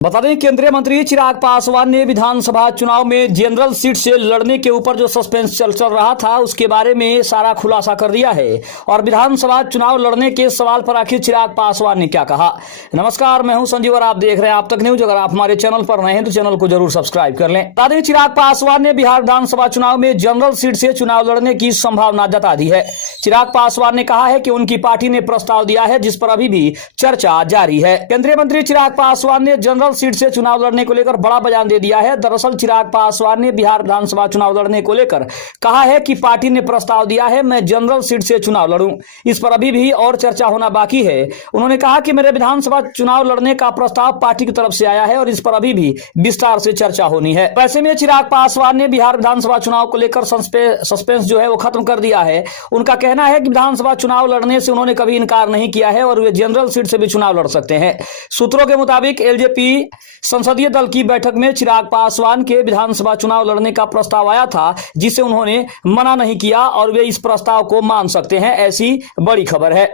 बता दें, केंद्रीय मंत्री चिराग पासवान ने विधानसभा चुनाव में जनरल सीट से लड़ने के ऊपर जो सस्पेंस चल रहा था उसके बारे में सारा खुलासा कर दिया है। और विधानसभा चुनाव लड़ने के सवाल पर आखिर चिराग पासवान ने क्या कहा। नमस्कार, मैं हूं संजीव और आप देख रहे हैं आप तक न्यूज। अगर आप हमारे चैनल पर नए हैं तो चैनल को जरूर सब्सक्राइब कर लें। बता दें, चिराग पासवान ने बिहार विधानसभा चुनाव में जनरल सीट से चुनाव लड़ने की संभावना जता दी है। चिराग पासवान ने कहा है कि उनकी पार्टी ने प्रस्ताव दिया है जिस पर अभी भी चर्चा जारी है। केंद्रीय मंत्री चिराग पासवान ने जनरल सीट से चुनाव लड़ने को लेकर बड़ा बयान दे दिया है। दरअसल चिराग पासवान ने बिहार विधानसभा चुनाव लड़ने को लेकर कहा है कि पार्टी ने प्रस्ताव दिया है, मैं जनरल सीट से चुनाव लड़ूं। इस पर अभी भी और चर्चा होना बाकी है। उन्होंने कहा कि मेरे विधानसभा चुनाव लड़ने का प्रस्ताव पार्टी की तरफ से आया है और इस पर अभी भी विस्तार से चर्चा होनी है। वैसे में चिराग पासवान ने बिहार विधानसभा चुनाव को लेकर सस्पेंस जो है वो खत्म कर दिया है। उनका कहना है कि विधानसभा चुनाव लड़ने से उन्होंने कभी इनकार नहीं किया है और वे जनरल सीट से भी चुनाव लड़ सकते हैं। सूत्रों के मुताबिक एलजेपी संसदीय दल की बैठक में चिराग पासवान के विधानसभा चुनाव लड़ने का प्रस्ताव आया था जिसे उन्होंने मना नहीं किया और वे इस प्रस्ताव को मान सकते हैं, ऐसी बड़ी खबर है।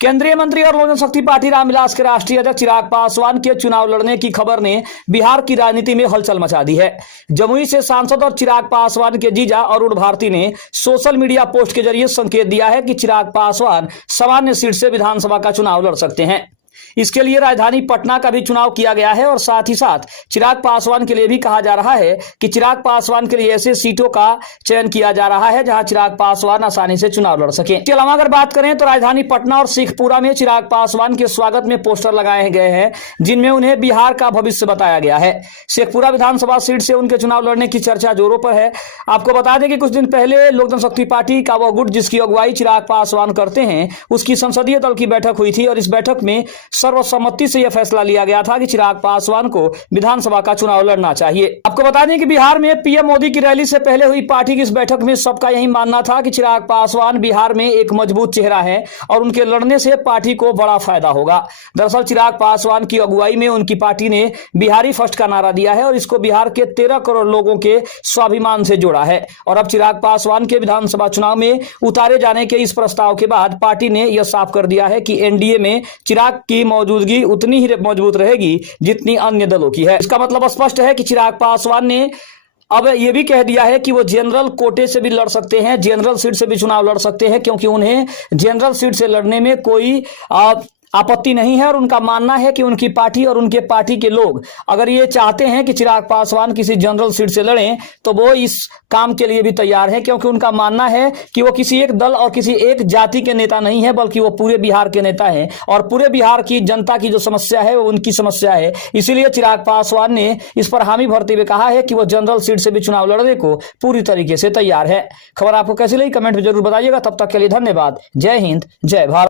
केंद्रीय मंत्री और लोक जनशक्ति पार्टी रामविलास के राष्ट्रीय अध्यक्ष चिराग पासवान के चुनाव लड़ने की खबर ने बिहार की राजनीति में हलचल मचा दी है। जमुई से सांसद और चिराग पासवान के जीजा अरुण भारती ने सोशल मीडिया पोस्ट के जरिए संकेत दिया है कि चिराग पासवान सामान्य सीट से विधानसभा का चुनाव लड़ सकते हैं। इसके लिए राजधानी पटना का भी चुनाव किया गया है और साथ ही साथ चिराग पासवान के लिए भी कहा जा रहा है कि चिराग पासवान के लिए ऐसे सीटों का चयन किया जा रहा है जहां चिराग पासवान आसानी से चुनाव लड़ सके। इसके अलावा अगर बात करें तो राजधानी पटना और शेखपुरा में चिराग पासवान के स्वागत में पोस्टर लगाए गए हैं जिनमें उन्हें बिहार का भविष्य बताया गया है। शेखपुरा विधानसभा सीट से उनके चुनाव लड़ने की चर्चा जोरों पर है। आपको बता दें कि कुछ दिन पहले लोक जनशक्ति पार्टी का वो गुट जिसकी अगुवाई चिराग पासवान करते हैं उसकी संसदीय दल की बैठक हुई थी और इस बैठक में सर्वसम्मति से यह फैसला लिया गया था कि चिराग पासवान को विधानसभा का चुनाव लड़ना चाहिए। आपको बता दें कि बिहार में पीएम मोदी की रैली से पहले हुई पार्टी की इस बैठक में सबका यही मानना था कि चिराग पासवान बिहार में एक मजबूत चेहरा है और उनके लड़ने से पार्टी को बड़ा फायदा होगा। दरअसल चिराग पासवान की अगुवाई में उनकी पार्टी ने बिहारी फर्स्ट का नारा दिया है और इसको बिहार के 13 करोड़ लोगों के स्वाभिमान से जोड़ा है। और अब चिराग पासवान के विधानसभा चुनाव में उतारे जाने के इस प्रस्ताव के बाद पार्टी ने यह साफ कर दिया है कि एनडीए में चिराग की मौजूदगी उतनी ही मजबूत रहेगी जितनी अन्य दलों की है। इसका मतलब स्पष्ट है कि चिराग पासवान ने अब यह भी कह दिया है कि वो जनरल कोटे से भी लड़ सकते हैं, जनरल सीट से भी चुनाव लड़ सकते हैं, क्योंकि उन्हें जनरल सीट से लड़ने में कोई आपत्ति नहीं है और उनका मानना है कि उनकी पार्टी और उनके पार्टी के लोग अगर ये चाहते हैं कि चिराग पासवान किसी जनरल सीट से लड़ें तो वो इस काम के लिए भी तैयार है, क्योंकि उनका मानना है कि वो किसी एक दल और किसी एक जाति के नेता नहीं है बल्कि वो पूरे बिहार के नेता हैं और पूरे बिहार की जनता की जो समस्या है वो उनकी समस्या है। इसीलिए चिराग पासवान ने इस पर हामी भरते हुए कहा है कि वो जनरल सीट से भी चुनाव लड़ने को पूरी तरीके से तैयार है। खबर आपको कैसी लगी कमेंट में जरूर बताइएगा। तब तक के लिए धन्यवाद। जय हिंद, जय भारत।